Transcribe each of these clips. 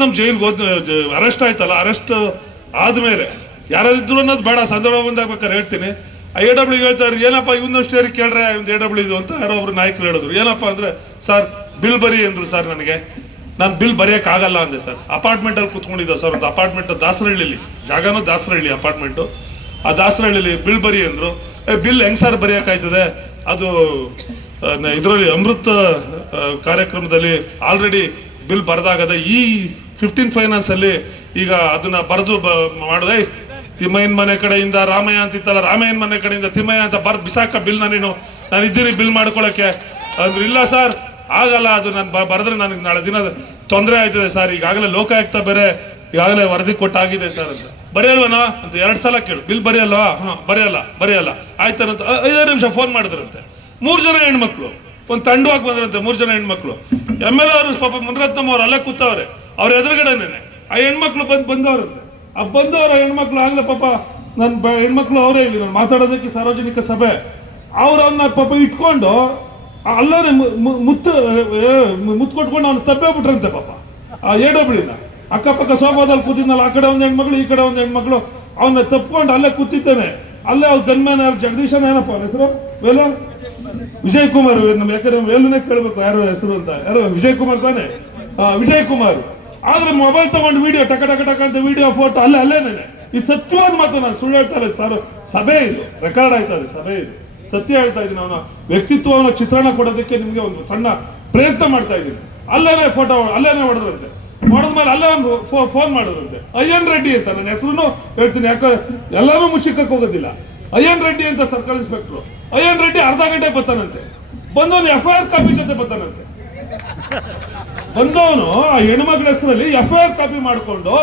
ಮುನ್ರತ್ನಂ ಜೈಲ್ಗೆ ಹೋದ್ ಅರೆಸ್ಟ್ ಆಯ್ತಲ್ಲ ಅರೆಸ್ಟ್ ಆದ್ಮೇಲೆ. ಯಾರಾದ್ರೂ ಅನ್ನೋದು ಬೇಡ, ಸಂದರ್ಭ ಬಂದಾಗ ಹೇಳ್ತೀನಿ. ಹೇಳ್ತೀನಿ ಎ ಡಬ್ಲ್ಯೂ ಹೇಳ್ತಾರೆ, ಏನಪ್ಪ ಇವನ್ನಷ್ಟು ಯಾರಿಗೆ ಕೇಳ್ರೆ? ಇವ್ನು ಎ ಡಬ್ಲ್ಯೂ ಇದು ಅಂತ ಯಾರೋ ಒಬ್ರು ನಾಯಕರು ಹೇಳಿದ್ರು. ಏನಪ್ಪ ಅಂದ್ರೆ, ಸರ್, ಬಿಲ್ ಬರಿ ಅಂದ್ರು ಸರ್ ನನಗೆ. ನಾನು ಬಿಲ್ ಬರೆಯೋಕ್ಕಾಗಲ್ಲ ಅಂದೆ ಸರ್. ಅಪಾರ್ಟ್ಮೆಂಟ್ ಅಲ್ಲಿ ಕುತ್ಕೊಂಡಿದ್ದೆ ಸರ್ ಒಂದು ಅಪಾರ್ಟ್ಮೆಂಟ್ ದಾಸರಹಳ್ಳಿಲಿ. ಜಾಗನೂ ದಾಸರಹಳ್ಳಿ ಅಪಾರ್ಟ್ಮೆಂಟು ಆ ದಾಸರಹಳ್ಳಿಲಿ ಬಿಲ್ ಬರಿ ಅಂದ್ರು. ಬಿಲ್ ಹೆಂಗ್ ಸರ್ ಬರೆಯೋಕ್ಕಾಯ್ತದೆ? ಅದು ಇದರಲ್ಲಿ ಅಮೃತ ಕಾರ್ಯಕ್ರಮದಲ್ಲಿ ಆಲ್ರೆಡಿ ಬಿಲ್ ಬರೆದಾಗದ ಈ ಫಿಫ್ಟೀನ್ ಫೈನಾನ್ಸ್ ಅಲ್ಲಿ ಈಗ ಅದನ್ನ ಬರೆದು ಮಾಡಿದೆ. ತಿಮ್ಮಯ್ಯನ ಮನೆ ಕಡೆಯಿಂದ ರಾಮಯ್ಯ ಅಂತಿತ್ತಲ್ಲ ರಾಮಯ್ಯನ ಮನೆ ಕಡೆಯಿಂದ ತಿಮ್ಮಯ್ಯ ಅಂತ ಬರ್, ಬಿಸಾಕ ಬಿಲ್ ನೀನು. ನಾನು ಇದ್ದೀನಿ ಬಿಲ್ ಮಾಡ್ಕೊಳಕ್ಕೆ. ಅಂದ್ರೆ ಇಲ್ಲ ಸರ್ ಆಗಲ್ಲ ಅದು ನಾನು ಬರೆದ್ರೆ ನನಗೆ ನಾಳೆ ದಿನ ತೊಂದರೆ ಆಯ್ತದೆ ಸರ್ ಈಗಾಗಲೇ ಲೋಕಾಯುಕ್ತ ಬೇರೆ, ಈಗಾಗಲೇ ವರದಿ ಕೊಟ್ಟಾಗಿದೆ ಸರ್ ಅಂತ. ಬರೆಯಲ್ವನ? ಅಂತ ಎರಡ್ ಸಲ ಕೇಳು. ಬಿಲ್ ಬರೆಯಲ್ವಾ? ಹಾ, ಬರೆಯಲ್ಲ ಬರೆಯಲ್ಲ. ಆಯ್ತಾನಂತ ಐದಾರು ನಿಮಿಷ ಫೋನ್ ಮಾಡಿದ್ರಂತೆ. ಮೂರ್ ಜನ ಹೆಣ್ಮಕ್ಳು. ಒಂದು ತಂಡವಾಗಿ ಬಂದ್ರಂತೆ ಮೂರ್ ಜನ ಹೆಣ್ಮಕ್ಳು. ಎಂ ಎಲ್ ಅವರು ಪಾಪ ಮುನರತ್ನಮ್ ಅವ್ರು ಅಲ್ಲೇ ಕೂತವ್ರೆ. ಅವ್ರ ಎದುರುಗಡೆನೆ ಆ ಹೆಣ್ಮಕ್ಳು ಬಂದು, ಬಂದವರು ಆ ಬಂದವರ ಹೆಣ್ಮಕ್ಳು ಆಗ್ಲೇ ಪಾಪ ನನ್ನ ಬ- ಹೆಣ್ಮಕ್ಳು ಅವರೇ ಇಲ್ಲಿ ನಾನು ಮಾತಾಡೋದಕ್ಕೆ ಸಾರ್ವಜನಿಕ ಸಭೆ. ಅವ್ರನ್ನ ಪಾಪ ಇಟ್ಕೊಂಡು ಅಲ್ಲೇ ಮುತ್ತು ಮುತ್ತು ಕೊಟ್ಕೊಂಡು ಅವ್ನು ತಪ್ಪೇ ಬಿಟ್ರಂತೆ ಪಾಪ. ಆ ಎ ಡಬ್ಲ್ಯೂನ ಅಕ್ಕಪಕ್ಕ ಸೋಫಾದಲ್ಲಿ ಕೂತಿದ್ನಲ್ಲ, ಆ ಕಡೆ ಒಂದು ಹೆಣ್ಮಕ್ಳು, ಈ ಕಡೆ ಒಂದು ಹೆಣ್ಮಕ್ಳು. ಅವನ್ನ ತಪ್ಕೊಂಡು ಅಲ್ಲೇ ಕೂತಿದ್ದಾನೆ. ಅಲ್ಲೇ ಅವ್ರ ಯಾರು? ಜಗದೀಶನ ಏನಪ್ಪ ಅವ್ರ ಹೆಸರು? ವೇಲು? ವಿಜಯ್ ಕುಮಾರ್ ನಮ್ಮ ಯಾಕಂದ್ರೆ ವೇಲುನೇ ಕೇಳಬೇಕು ಯಾರು ಹೆಸರು ಅಂತ. ಯಾರು? ವಿಜಯ್ ಕುಮಾರ್ ತಾನೆ? ವಿಜಯ್ ಕುಮಾರ್. ಆದ್ರೆ ಮೊಬೈಲ್ ತಗೊಂಡು ವಿಡಿಯೋ ಟಕ ಟಕ ಟಕ ಅಂತ ವಿಡಿಯೋ ಫೋಟೋ ಅಲ್ಲೇ ಅಲ್ಲೇನೆ ಈ ಸತ್ಯವಾದ ಮಾತು ನಾನು ಸುಳ್ಳು ಹೇಳ್ತಾ ಇಲ್ಲ ಸರ್, ಸಭೆ ಇದು. ರೆಕಾರ್ಡ್ ಆಯ್ತಾ ಇದೆ? ಸಭೆ ಇದು. ಸತ್ಯ ಹೇಳ್ತಾ ಇದ್ದೀನಿ ಅವನ. ವ್ಯಕ್ತಿತ್ವವನ್ನು ಚಿತ್ರಣ ಕೊಡೋದಕ್ಕೆ ನಿಮಗೆ ಒಂದು ಸಣ್ಣ ಪ್ರಯತ್ನ ಮಾಡ್ತಾ ಇದ್ದೀನಿ. ಅಲ್ಲೇನೆ ಫೋಟೋ ಅಲ್ಲೇನೆ ಹೊಡೆದ್ರಂತೆ. ಮಾಡಿದ್ಮೇಲೆ ಅಲ್ಲೇ ಒಂದು ಫೋನ್ ಮಾಡಿದ್ರಂತೆ ಅಯ್ಯನ್ ರೆಡ್ಡಿ ಅಂತ. ನನ್ನ ಹೆಸರು ಹೇಳ್ತೀನಿ. ಯಾಕಂದ್ರೆ ಎಲ್ಲರೂ ಮುಚ್ಚಿಕ್ಕಕ್ಕೆ ಹೋಗೋದಿಲ್ಲ. ಅಯ್ಯನ್ ರೆಡ್ಡಿ ಅಂತ ಸರ್ಕಲ್ ಇನ್ಸ್ಪೆಕ್ಟರ್ ಅಯ್ಯನ್ ರೆಡ್ಡಿ ಅರ್ಧ ಗಂಟೆ ಬರ್ತಾನಂತೆ. ಬಂದವನು ಎಫ್ ಐ ಆರ್ ಕಾಪಿ ಜೊತೆ ಬರ್ತಾನಂತೆ. ಬಂದವನು ಆ ಹೆಣ್ಮಕ್ಳ ಹೆಸರಲ್ಲಿ ಎಫ್ ಐ ಆರ್ ಕಾಪಿ ಮಾಡಿಕೊಂಡು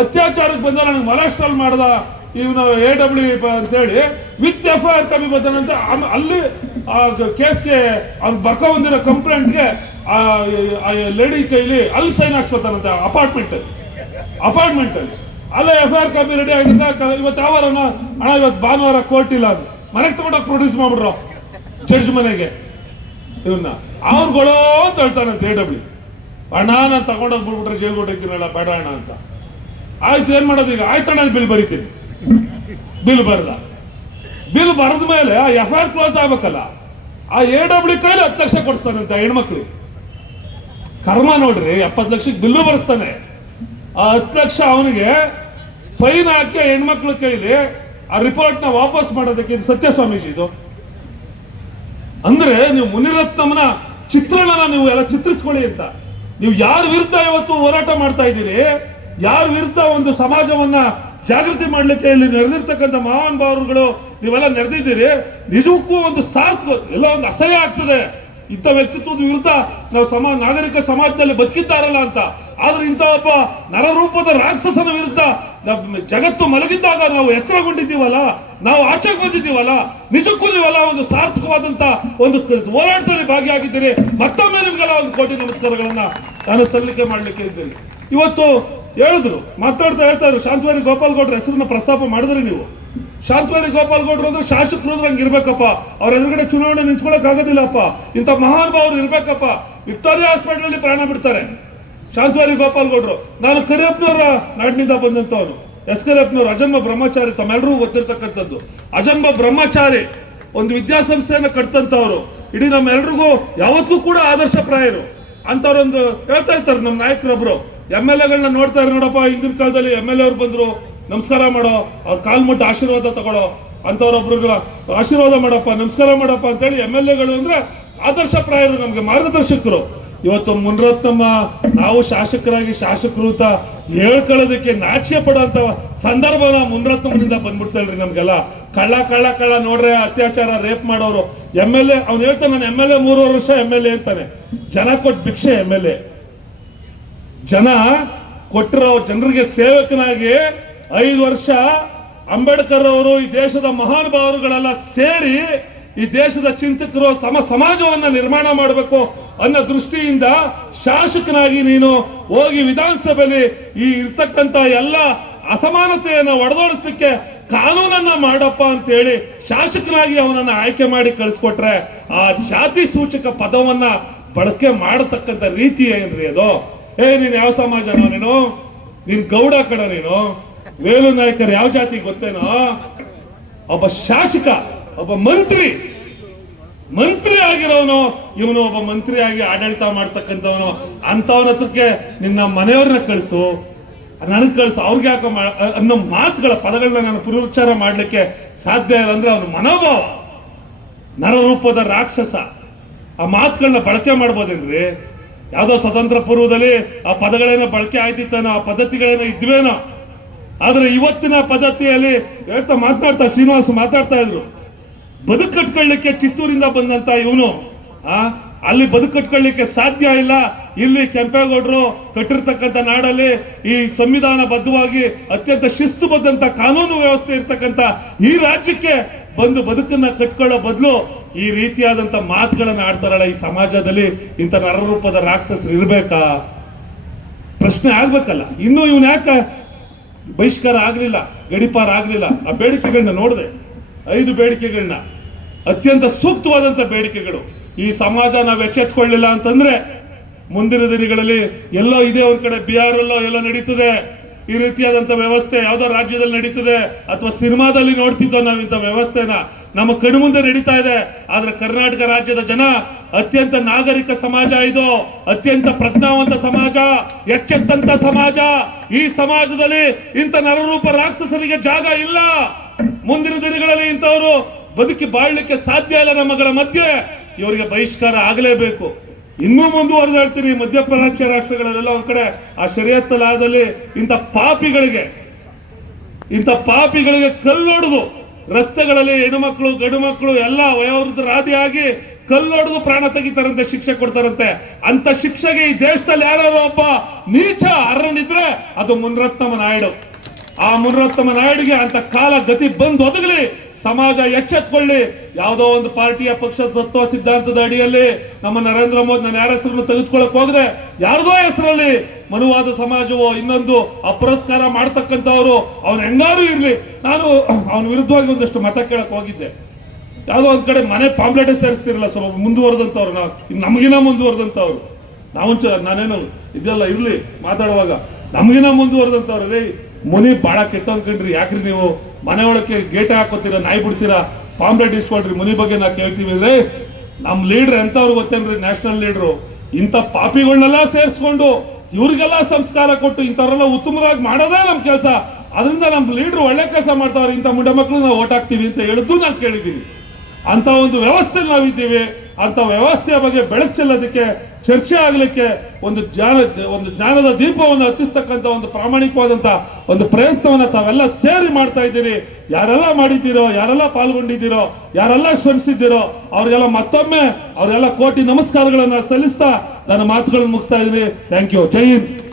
ಅತ್ಯಾಚಾರಕ್ಕೆ ಬಂದ ನನಗೆ ಮಲಾಸ್ಟಲ್ ಮಾಡ್ದ ಇವನು ಎ ಡಬ್ಲ್ಯೂ ಅಂತೇಳಿ with F I R copy ಬರ್ತಾನಂತೆ ಅಲ್ಲಿ ಆ ಕೇಸ್ಗೆ ಅವ್ನು ಬರ್ಕೊ ಬಂದಿರೋ ಕಂಪ್ಲೇಂಟ್ಗೆ ಆ ಲೇಡಿ ಕೈಲಿ ಅಲ್ಲಿ ಸೈನ್ ಹಾಕ್ಸ್ಕೊತಾನಂತೆ ಅಪಾರ್ಟ್ಮೆಂಟ್ ಅಪಾರ್ಟ್ಮೆಂಟ್ ಅಲ್ಲಿ. F I R copy ready ಆಗಿದ್ದ ಇವತ್ತು ಯಾವ ಅಣ್ಣ, ಇವತ್ತು ಭಾನುವಾರ ಕೋರ್ಟ್ ಇಲ್ಲ ಅದು. ಮನೆಗೆ ತಗೊಂಡೋಗಿ ಪ್ರೊಡ್ಯೂಸ್ ಮಾಡ್ಬಿಡ್ರು ಜಡ್ಜ್ ಮನೆಗೆ. ಇವನ್ನ. ಅವ್ರುಗಳು ಅಂತ ಹೇಳ್ತಾನಂತೆ ಎ ಡಬ್ಲ್ಯೂ ಅಣ್ಣ ತಗೊಂಡೋಗಿ ಬಿಡ್ಬಿಟ್ರೆ ಜೈಲ್ ಕೊಟ್ಟಿದ್ದೀನಲ್ಲ ಬೇಡ ಅಣ್ಣ ಅಂತ. ಆಯ್ತು, ಏನ್ ಮಾಡೋದು ಈಗ? ಆಯ್ತು ಅಣ್ಣ ಬಿಲ್ ಬರಿತೀನಿ. ಬಿಲ್ ಬರ್ದ. ಬಿಲ್ ಬರದ ಮೇಲೆ ಆ ಎಫ್ ಐ ಆರ್ ಕ್ಲೋಸ್ ಆಗ್ಬೇಕಲ್ಲ. ಆ ಎ ಡಬ್ಲ್ಯೂ ಕೈಲಿ ಹತ್ತು ಲಕ್ಷ ಕೊಡಿಸ್ತಾನಂತೆ ಹೆಣ್ಮಕ್ಳು. ಕರ್ಮ ನೋಡ್ರಿ, ಎಪ್ಪತ್ತು ಲಕ್ಷಕ್ಕೆ ಬಿಲ್ಲು ಬರೆಸ್ತಾನೆ. ಆ ಹತ್ತು ಲಕ್ಷ ಅವನಿಗೆ ಫೈನ್ ಹಾಕಿ ಹೆಣ್ಮಕ್ಳ ಕೈಲಿ ಆ ರಿಪೋರ್ಟ್ನ ವಾಪಸ್ ಮಾಡೋದಕ್ಕೆ ಇದು ಸತ್ಯ ಸ್ವಾಮೀಜಿ ಇದು. ಅಂದ್ರೆ ನೀವು ಮುನಿರತ್ನಮನ ಚಿತ್ರಣನ ನೀವು ಎಲ್ಲ ಚಿತ್ರಿಸ್ಕೊಳ್ಳಿ ಅಂತ. ನೀವು ಯಾರ ವಿರುದ್ಧ ಇವತ್ತು ಹೋರಾಟ ಮಾಡ್ತಾ ಇದ್ದೀರಿ? ಯಾರ ವಿರುದ್ಧ ಒಂದು ಸಮಾಜವನ್ನ ಜಾಗೃತಿ ಮಾಡ್ಲಿಕ್ಕೆ ಇಲ್ಲಿ ನೆರೆದಿರ್ತಕ್ಕಂಥ ಮಹಾನ್ ಭಾವರುಗಳು ನೀವೆಲ್ಲ ನೆರೆದಿದ್ದೀರಿ? ನಿಜಕ್ಕೂ ಒಂದು ಸಾರ್ಥಕ, ಎಲ್ಲ ಒಂದು ಅಸಹ್ಯ ಆಗ್ತದೆ. ಇಂಥ ವ್ಯಕ್ತಿತ್ವದ ವಿರುದ್ಧ ನಾವು ಸಮ ನಾಗರಿಕ ಸಮಾಜದಲ್ಲಿ ಬದುಕಿದ್ದಾರಲ್ಲ ಅಂತ. ಆದ್ರೆ ಇಂಥ ಒಬ್ಬ ನರರೂಪದ ರಾಕ್ಷಸನ ವಿರುದ್ಧ ಜಗತ್ತು ಮಲಗಿದ್ದಾಗ ನಾವು ಎಚ್ಚರಗೊಂಡಿದ್ದೀವಲ್ಲ, ನಾವು ಆಚೆಗೆ ಬಂದಿದ್ದೀವಲ್ಲ ನಿಜಕ್ಕೂ ನೀವಲ್ಲ ಒಂದು ಸಾರ್ಥಕವಾದಂತ ಒಂದು ಹೋರಾಟದಲ್ಲಿ ಭಾಗಿಯಾಗಿದ್ದೀರಿ. ಮತ್ತೊಮ್ಮೆ ನಿಮ್ಗೆಲ್ಲ ಒಂದು ಕೋಟಿ ನಮಸ್ಕಾರಗಳನ್ನ ನಾನು ಸಲ್ಲಿಕೆ ಮಾಡ್ಲಿಕ್ಕೆ ಇದ್ದೀನಿ. ಇವತ್ತು ಹೇಳಿದ್ರು, ಮಾತಾಡ್ತಾ ಹೇಳ್ತಾ ಇದ್ರು ಶಾಂತವಾರಿ ಗೋಪಾಲ್ ಗೌಡ್ರ ಹೆಸರನ್ನ ಪ್ರಸ್ತಾಪ ಮಾಡಿದ್ರಿ ನೀವು. ಶಾಂತವಾರಿ ಗೋಪಾಲ್ ಗೌಡ್ರು ಅಂದ್ರೆ ಶಾಸಕರು ಅಂದ್ರೆ ಹಂಗೆ ಇರ್ಬೇಕಪ್ಪ. ಅವ್ರ ಎದುರುಗಡೆ ಚುನಾವಣೆ ನಿಂತ್ಕೊಳಕ್ ಆಗೋದಿಲ್ಲಪ್ಪ. ಇಂಥ ಮಹಾನ್ ಭಾವರು ಇರ್ಬೇಕಪ್ಪ. ವಿಕ್ಟೋರಿಯಾ ಹಾಸ್ಪಿಟಲ್ ಅಲ್ಲಿ ಪ್ರಾಣ ಬಿಡ್ತಾರೆ. ಶಾಂತವಾರಿ ಗೋಪಾಲ್ ಗೌಡ್ರು ನಾನು ಕರಿಯಪ್ಪನವರ ನಾಡಿನಿಂದ ಬಂದಂತವನು ಎಸ್ ಕರಿಯಪ್ಪನವರು ಅಜಂಬ ಬ್ರಹ್ಮಚಾರಿ ತಮ್ಮೆಲ್ಲರೂ ಗೊತ್ತಿರ್ತಕ್ಕಂಥದ್ದು. ಅಜಂಬ ಬ್ರಹ್ಮಚಾರಿ, ಒಂದು ವಿದ್ಯಾಸಂಸ್ಥೆಯನ್ನ ಕಟ್ತಂತವ್ರು ಇಡೀ ನಮ್ಮೆಲ್ರಿಗೂ ಯಾವತ್ತೂ ಕೂಡ ಆದರ್ಶಪ್ರಾಯರು. ಅಂತವ್ರೊಂದು ಹೇಳ್ತಾ ಇರ್ತಾರೆ ನಮ್ಮ ನಾಯಕರೊಬ್ರು. ಎಂ ಎಲ್ ಎಗಳನ್ನ ನೋಡ್ತಾರೆ ನೋಡಪ್ಪ, ಹಿಂದಿನ ಕಾಲದಲ್ಲಿ ಎಂ ಎಲ್ ಎ ಅವ್ರು ಬಂದ್ರು. ನಮಸ್ಕಾರ ಮಾಡೋ ಅವ್ರ ಕಾಲ್ ಮುಟ್ಟ ಆಶೀರ್ವಾದ ತಗೊಳ್ಳೋ ಅಂತವ್ರೊಬ್ರು ಆಶೀರ್ವಾದ ಮಾಡಪ್ಪ, ನಮಸ್ಕಾರ ಮಾಡಪ್ಪ ಅಂತೇಳಿ ಎಂ ಎಲ್ ಎಗಳು ಅಂದ್ರೆ ಆದರ್ಶಪ್ರಾಯರು ನಮ್ಗೆ ಮಾರ್ಗದರ್ಶಕರು. ಇವತ್ತು ಮುನ್ರತ್ನಮ್ಮ, ನಾವು ಶಾಸಕರಾಗಿ ಶಾಸಕರು ಅಂತ ಹೇಳ್ಕೊಳ್ಳೋದಕ್ಕೆ ನಾಚಿಕೆ ಪಡುವಂತ ಸಂದರ್ಭನ ಮುನ್ರತ್ನಮ್ಮನಿಂದ ಬಂದ್ಬಿಡ್ತೇಳ್ರಿ ನಮ್ಗೆಲ್ಲ. ಕಳ್ಳ ಕಳ್ಳ ಕಳ್ಳ ನೋಡ್ರೆ ಅತ್ಯಾಚಾರ, ರೇಪ್ ಮಾಡೋರು. ಎಂ ಎಲ್ ಎ, ಅವ್ನು ಹೇಳ್ತಾನೆ, ನಾನು ಎಂ ಎಲ್ ಎ ಮೂರುವರೆ ವರ್ಷ ಎಂ ಎಲ್ ಎ ಅಂತಾನೆ. ಜನ ಕೊಟ್ಟು ಭಿಕ್ಷೆ ಎಂ ಎಲ್ ಎ. ಜನ ಕೊಟ್ಟಿರೋ ಜನರಿಗೆ ಸೇವಕನಾಗಿ ಐದು ವರ್ಷ ಅಂಬೇಡ್ಕರ್ ಅವರು ಈ ದೇಶದ ಮಹಾನುಭಾವರುಗಳೆಲ್ಲ ಸೇರಿ ಈ ದೇಶದ ಚಿಂತಕರು ಸಮ ಸಮಾಜವನ್ನ ನಿರ್ಮಾಣ ಮಾಡಬೇಕು ಅನ್ನೋ ದೃಷ್ಟಿಯಿಂದ ಶಾಸಕನಾಗಿ ನೀನು ಹೋಗಿ ವಿಧಾನಸಭೆಯಲ್ಲಿ ಈ ಇರ್ತಕ್ಕಂತ ಎಲ್ಲ ಅಸಮಾನತೆಯನ್ನು ಒಡೆದೋಡಿಸ್ಲಿಕ್ಕೆ ಕಾನೂನನ್ನ ಮಾಡಪ್ಪ ಅಂತೇಳಿ ಶಾಸಕನಾಗಿ ಅವನನ್ನ ಆಯ್ಕೆ ಮಾಡಿ ಕಳಿಸ್ಕೊಟ್ರೆ ಆ ಜಾತಿ ಸೂಚಕ ಪದವನ್ನ ಬಳಕೆ ಮಾಡತಕ್ಕಂತ ರೀತಿ ಏನ್ರಿ ಅದು? ಏ, ನೀನ್ ಯಾವ ಸಮಾಜನೋ ನೀನು? ನೀನ್ ಗೌಡ ಕಡ ನೀನು? ವೇಲು ನಾಯಕರು ಯಾವ ಜಾತಿ ಗೊತ್ತೇನೋ? ಒಬ್ಬ ಶಾಸಕ, ಒಬ್ಬ ಮಂತ್ರಿ. ಮಂತ್ರಿ ಆಗಿರೋನು, ಇವನು ಒಬ್ಬ ಮಂತ್ರಿ ಆಗಿ ಆಡಳಿತ ಮಾಡ್ತಕ್ಕಂಥವನು. ಅಂತವನ ಹತ್ರಕ್ಕೆ ನಿನ್ನ ಮನೆಯವ್ರನ್ನ ಕಳಿಸು. ನನಗೆ ಕಳಿಸು. ಅವ್ರಿಗೆ ಯಾಕೆ ಅನ್ನೋ ಮಾತುಗಳ ಪದಗಳನ್ನ ನಾನು ಪುನರುಚ್ಚಾರ ಮಾಡಲಿಕ್ಕೆ ಸಾಧ್ಯ ಇಲ್ಲ ಅಂದ್ರೆ ಅವನ ಮನೋಭಾವ. ನರರೂಪದ ರಾಕ್ಷಸ. ಆ ಮಾತುಗಳನ್ನ ಬಳಕೆ ಮಾಡ್ಬೋದೇನ್ರಿ? ಯಾವುದೋ ಸ್ವತಂತ್ರ ಪೂರ್ವದಲ್ಲಿ ಆ ಪದಗಳೇನೋ ಬಳಕೆ ಆಯ್ತಿತ್ತೇನೋ, ಆ ಪದ್ಧತಿಗಳೇನೋ ಇದ್ವೇನೋ? ಆದ್ರೆ ಇವತ್ತಿನ ಪದ್ಧತಿಯಲ್ಲಿ ಹೇಳ್ತಾ ಮಾತಾಡ್ತಾ ಶ್ರೀನಿವಾಸ್ ಮಾತಾಡ್ತಾ ಇದ್ರು. ಬದುಕು ಕಟ್ಕೊಳ್ಳಿಕ್ಕೆ ಚಿತ್ತೂರಿಂದ ಬಂದಂತ ಇವನು, ಆ, ಅಲ್ಲಿ ಬದುಕು ಕಟ್ಕೊಳ್ಳಿಕ್ಕೆ ಸಾಧ್ಯ ಇಲ್ಲ. ಇಲ್ಲಿ ಕೆಂಪೇಗೌಡರು ಕಟ್ಟಿರ್ತಕ್ಕಂಥ ನಾಡಲ್ಲಿ ಈ ಸಂವಿಧಾನ ಬದ್ಧವಾಗಿ ಅತ್ಯಂತ ಶಿಸ್ತುಬದ್ಧಂತ ಕಾನೂನು ವ್ಯವಸ್ಥೆ ಇರ್ತಕ್ಕಂಥ ಈ ರಾಜ್ಯಕ್ಕೆ ಬಂದು ಬದುಕನ್ನ ಕಟ್ಕೊಳ್ಳೋ ಬದಲು ಈ ರೀತಿಯಾದಂತ ಮಾತುಗಳನ್ನ ಆಡ್ತಾರಲ್ಲ ಈ ಸಮಾಜದಲ್ಲಿ ಇಂಥ ನರರೂಪದ ರಾಕ್ಷಸರು ಇರ್ಬೇಕಾ ಪ್ರಶ್ನೆ ಆಗ್ಬೇಕಲ್ಲ. ಇನ್ನು ಇವನ್ ಯಾಕೆ ಬಹಿಷ್ಕಾರ ಆಗಲಿಲ್ಲ, ಗಡಿಪಾರ ಆಗಲಿಲ್ಲ. ಆ ಬೇಡಿಕೆಗಳನ್ನ ನೋಡಿದೆ. ಐದು ಬೇಡಿಕೆಗಳನ್ನ, ಅತ್ಯಂತ ಸೂಕ್ತವಾದಂಥ ಬೇಡಿಕೆಗಳು. ಈ ಸಮಾಜ ನಾವು ಎಚ್ಚೆತ್ಕೊಳ್ಳಿಲ್ಲ ಅಂತಂದ್ರೆ ಮುಂದಿನ ದಿನಗಳಲ್ಲಿ ಎಲ್ಲೋ ಇದೆ ಅವ್ರ ಕಡೆ ಬಿಹಾರ್ ಅಲ್ಲೋ ಎಲ್ಲೋ ನಡೀತದೆ. ಈ ರೀತಿಯಾದಂತ ವ್ಯವಸ್ಥೆ ಯಾವುದೋ ರಾಜ್ಯದಲ್ಲಿ ನಡೀತದೆ, ಅಥವಾ ಸಿನಿಮಾದಲ್ಲಿ ನೋಡ್ತಿದ್ದೋ ನಾವು ಇಂಥ ವ್ಯವಸ್ಥೆನ ನಮ್ಮ ಕಣ್ಮುಂದೆ ನಡೀತಾ ಇದೆ. ಆದ್ರೆ ಕರ್ನಾಟಕ ರಾಜ್ಯದ ಜನ ಅತ್ಯಂತ ನಾಗರಿಕ ಸಮಾಜ ಇದು. ಅತ್ಯಂತ ಪ್ರಜ್ಞಾವಂತ ಸಮಾಜ, ಎಚ್ಚೆತ್ತಂತ ಸಮಾಜ. ಈ ಸಮಾಜದಲ್ಲಿ ಇಂಥ ನರರೂಪ ರಾಕ್ಷಸರಿಗೆ ಜಾಗ ಇಲ್ಲ. ಮುಂದಿನ ದಿನಗಳಲ್ಲಿ ಇಂಥವರು ಬದುಕಿ ಬಾಳ್ಲಿಕ್ಕೆ ಸಾಧ್ಯ ಇಲ್ಲ ನಮ್ಮಗಳ ಮಧ್ಯೆ. ಇವರಿಗೆ ಬಹಿಷ್ಕಾರ ಆಗಲೇಬೇಕು. ಇನ್ನೂ ಮುಂದುವರೆದಾಡ್ತೀನಿ ಮಧ್ಯಪ್ರಾಚ್ಯ ರಾಷ್ಟ್ರಗಳಲ್ಲೆಲ್ಲ ಒಂದ್ ಕಡೆ ಆ ಶರಿಯತ್ತಲಾದಲ್ಲಿ ಇಂಥ ಪಾಪಿಗಳಿಗೆ ಇಂಥ ಪಾಪಿಗಳಿಗೆ ಕಲ್ಲೊಡೆದು ರಸ್ತೆಗಳಲ್ಲಿ ಹೆಣ್ಣುಮಕ್ಕಳು ಗಂಡು ಮಕ್ಕಳು ಎಲ್ಲ ವಯೋವೃದ್ಧರಾದಿಯಾಗಿ ಕಲ್ಲೊಡೆದು ಪ್ರಾಣ ತೆಗಿತಾರಂತೆ, ಶಿಕ್ಷೆ ಕೊಡ್ತಾರಂತೆ. ಅಂತ ಶಿಕ್ಷೆಗೆ ಈ ದೇಶದಲ್ಲಿ ಯಾರೋ ಒಬ್ಬ ನೀಚ ಅರ್ರನಿದ್ರೆ ಅದು ಮುನ್ರತ್ನಮ ನಾಯ್ಡು. ಆ ಮುನ್ರತ್ನಮ ನಾಯ್ಡುಗೆ ಅಂತ ಕಾಲ ಗತಿ ಬಂದು ಒದಗಲಿ. ಸಮಾಜ ಎಚ್ಚೆತ್ಕೊಳ್ಳಿ. ಯಾವುದೋ ಒಂದು ಪಾರ್ಟಿಯ ಪಕ್ಷದ ತತ್ವ ಸಿದ್ಧಾಂತದ ಅಡಿಯಲ್ಲಿ ನಮ್ಮ ನರೇಂದ್ರ ಮೋದಿ ನಾನು ಯಾರ ಹೆಸರನ್ನು ತೆಗೆದುಕೊಳ್ಳಕ್ ಹೋಗದೆ ಯಾರ್ದೋ ಹೆಸರಲ್ಲಿ ಮನುವಾದ ಸಮಾಜವೋ ಇನ್ನೊಂದು ಅಪುರಸ್ಕಾರ ಮಾಡ್ತಕ್ಕಂಥವ್ರು ಅವ್ನು ಹೆಂಗಾರು ಇರ್ಲಿ. ನಾನು ಅವನ ವಿರುದ್ಧವಾಗಿ ಒಂದಷ್ಟು ಮತ ಕೇಳಕ್ ಹೋಗಿದ್ದೆ. ಯಾವುದೋ ಒಂದ್ ಕಡೆ ಮನೆ ಪಾಂಪ್ಲೆಟ್ ಸೇರಿಸ್ತಿರಲ್ಲ ಸ್ವಲ್ಪ ಮುಂದುವರೆದಂತವ್ರು ನಾವು. ನಮಗಿನ ಮುಂದುವರೆದಂತವ್ರು ನಾವು ನಾನೇನು ಇದೆಲ್ಲ ಇರ್ಲಿ ಮಾತಾಡುವಾಗ. ನಮಗಿನ ಮುಂದುವರೆದಂಥವ್ರು ರೀ ಮುನಿ ಬಹಳ ಕೆಟ್ಟ ಅನ್ಕೊಂಡ್ರಿ ಯಾಕ್ರಿ ನೀವು ಮನೆ ಒಳಕ್ಕೆ ಗೇಟ್ ಹಾಕೋತೀರಾ, ನಾಯಿ ಬಿಡ್ತೀರಾ? ಪಾಂಪ್ಲೆಟ್ ಇಸ್ಕೊಳ್ರಿ. ಮುನಿ ಬಗ್ಗೆ ನಾ ಕೇಳ್ತೀವಿ ಅಂದ್ರೆ ನಮ್ಮ ಲೀಡ್ರ್ ಎಂತವ್ರು ಗೊತ್ತೇನ್ರಿ? ನ್ಯಾಷನಲ್ ಲೀಡ್ರು ಇಂಥ ಪಾಪಿಗಳನ್ನೆಲ್ಲ ಸೇರಿಸ್ಕೊಂಡು ಇವ್ರಿಗೆಲ್ಲ ಸಂಸ್ಕಾರ ಕೊಟ್ಟು ಇಂಥವ್ರೆಲ್ಲ ಉತ್ತಮವಾಗಿ ಮಾಡೋದೇ ನಮ್ಮ ಕೆಲಸ. ಅದರಿಂದ ನಮ್ಮ ಲೀಡ್ರು ಒಳ್ಳೆ ಕೆಲಸ ಮಾಡ್ತಾವ್ರೆ. ಇಂಥ ಮುಂಡ ಮಕ್ಕಳು ನಾವು ಓಟ್ ಹಾಕ್ತೀವಿ ಅಂತ ಹೇಳಿದ್ದು ನಾನು ಕೇಳಿದ್ದೀನಿ. ಅಂತ ಒಂದು ವ್ಯವಸ್ಥೆ ನಾವಿದ್ದೀವಿ. ಅಂತ ವ್ಯವಸ್ಥೆಯ ಬಗ್ಗೆ ಬೆಳಕು ಚೆಲ್ಲೋದಕ್ಕೆ, ಚರ್ಚೆ ಆಗಲಿಕ್ಕೆ ಒಂದು ಜ್ಞಾನ, ಒಂದು ಜ್ಞಾನದ ದೀಪವನ್ನು ಹತ್ತಿಸ್ತಕ್ಕಂಥ ಒಂದು ಪ್ರಾಮಾಣಿಕವಾದಂತ ಒಂದು ಪ್ರಯತ್ನವನ್ನ ತಾವೆಲ್ಲ ಸೇರಿ ಮಾಡ್ತಾ ಇದ್ದೀರಿ. ಯಾರೆಲ್ಲ ಮಾಡಿದ್ದೀರೋ, ಯಾರೆಲ್ಲ ಪಾಲ್ಗೊಂಡಿದ್ದೀರೋ, ಯಾರೆಲ್ಲ ಶ್ರಮಿಸಿದ್ದೀರೋ, ಅವ್ರಿಗೆಲ್ಲ ಮತ್ತೊಮ್ಮೆ ಅವರೆಲ್ಲ ಕೋಟಿ ನಮಸ್ಕಾರಗಳನ್ನ ಸಲ್ಲಿಸ್ತಾ ನನ್ನ ಮಾತುಗಳನ್ನು ಮುಗಿಸ್ತಾ ಇದ್ದೀನಿ. Thank you. ಜೈ ಹಿಂದ್.